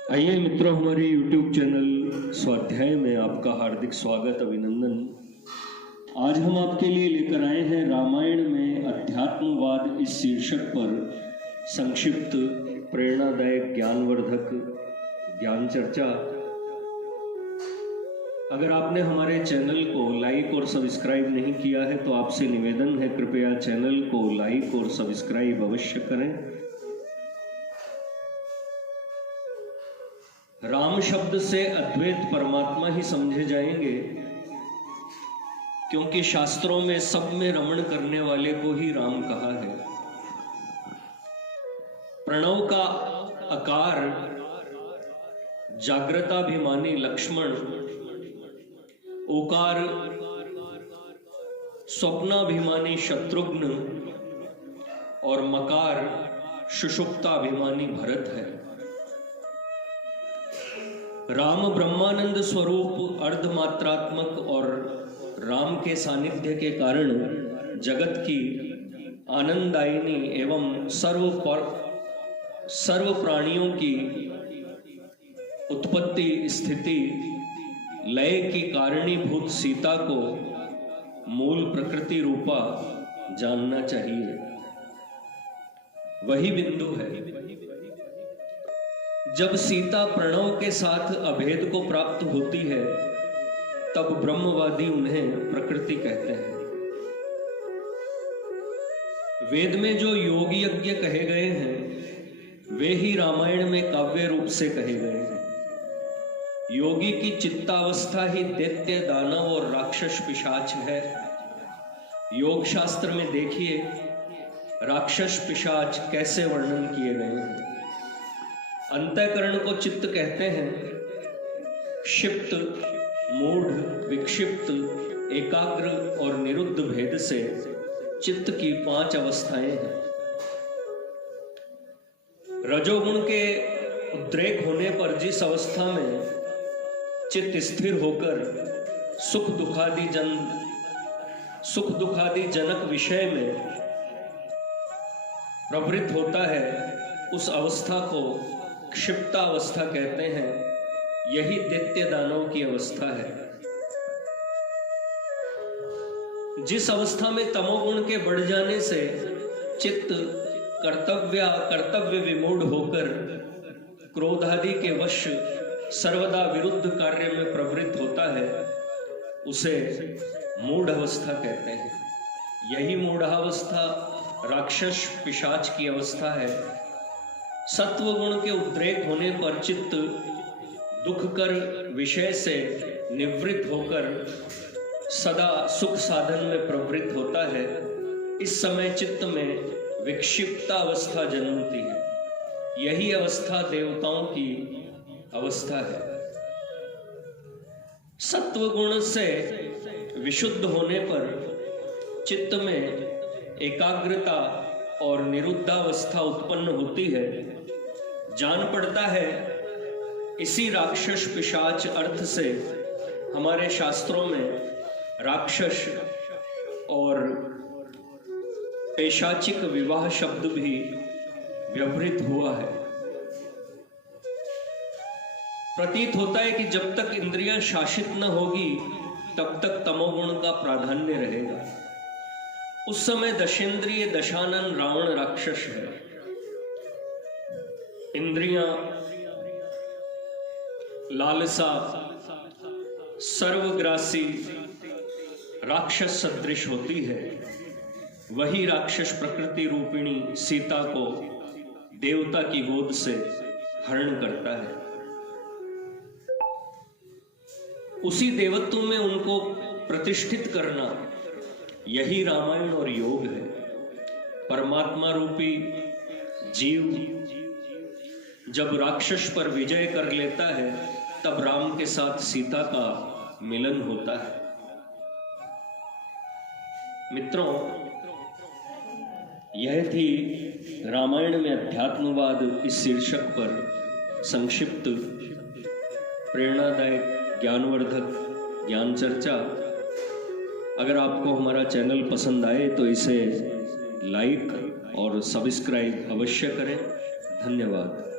आइए मित्रों, हमारे YouTube चैनल स्वाध्याय में आपका हार्दिक स्वागत, अभिनंदन। आज हम आपके लिए लेकर आए हैं रामायण में अध्यात्मवाद इस शीर्षक पर संक्षिप्त प्रेरणादायक ज्ञानवर्धक ज्ञान चर्चा। अगर आपने हमारे चैनल को लाइक और सब्सक्राइब नहीं किया है तो आपसे निवेदन है, कृपया चैनल को लाइक और सब्सक्राइब अवश्य करें। राम शब्द से अद्वैत परमात्मा ही समझे जाएंगे, क्योंकि शास्त्रों में सब में रमण करने वाले को ही राम कहा है। प्रणव का आकार जागृताभिमानी लक्ष्मण, ओकार स्वप्नाभिमानी शत्रुघ्न और मकार सुषुप्ताभिमानी भरत है। राम ब्रह्मानंद स्वरूप अर्धमात्रात्मक और राम के सानिध्य के कारण जगत की आनंदायिनी एवं सर्व प्राणियों की उत्पत्ति स्थिति लय की कारणीभूत सीता को मूल प्रकृति रूपा जानना चाहिए। वही बिंदु है। जब सीता प्रणव के साथ अभेद को प्राप्त होती है तब ब्रह्मवादी उन्हें प्रकृति कहते हैं। वेद में जो योग यज्ञ कहे गए हैं वे ही रामायण में काव्य रूप से कहे गए हैं। योगी की चित्तावस्था ही दैत्य दानव और राक्षस पिशाच है। योग शास्त्र में देखिए राक्षस पिशाच कैसे वर्णन किए गए हैं। अंतःकरण को चित्त कहते हैं। क्षिप्त, मूढ़, विक्षिप्त, एकाग्र और निरुद्ध भेद से चित्त की 5 अवस्थाएं हैं। रजोगुण के उद्रेक होने पर जिस अवस्था में चित्त स्थिर होकर सुख दुखादि जनक विषय में प्रवृत्त होता है, उस अवस्था को क्षिप्तावस्था कहते हैं। यही दैत्य दानव की अवस्था है। जिस अवस्था में तमोगुण के बढ़ जाने से चित्त कर्तव्य विमूढ़ होकर क्रोधादि के वश सर्वदा विरुद्ध कार्य में प्रवृत्त होता है, उसे मूढ़ अवस्था कहते हैं। यही मूढ़ावस्था राक्षस पिशाच की अवस्था है। सत्व गुण के उद्रेक होने पर चित्त दुखकर विषय से निवृत्त होकर सदा सुख साधन में प्रवृत्त होता है। इस समय चित्त में विक्षिप्ता अवस्था जन्मती है। यही अवस्था देवताओं की अवस्था है। सत्व गुण से विशुद्ध होने पर चित्त में एकाग्रता और निरुद्धावस्था उत्पन्न होती है। जान पड़ता है इसी राक्षस पिशाच अर्थ से हमारे शास्त्रों में राक्षस और पैशाचिक विवाह शब्द भी व्यवहृत हुआ है। प्रतीत होता है कि जब तक इंद्रियां शासित न होगी तब तक तमोगुण का प्राधान्य रहेगा। उस समय दशेंद्रिय दशानन रावण राक्षस है। इंद्रियां लालसा सर्वग्रासी राक्षस सदृश होती है। वही राक्षस प्रकृति रूपिणी सीता को देवता की गोद से हरण करता है। उसी देवत्व में उनको प्रतिष्ठित करना यही रामायण और योग है। परमात्मा रूपी जीव जब राक्षस पर विजय कर लेता है तब राम के साथ सीता का मिलन होता है। मित्रों, यह थी रामायण में अध्यात्मवाद इस शीर्षक पर संक्षिप्त प्रेरणादायक ज्ञानवर्धक ज्ञान चर्चा। अगर आपको हमारा चैनल पसंद आए तो इसे लाइक और सब्सक्राइब अवश्य करें। धन्यवाद।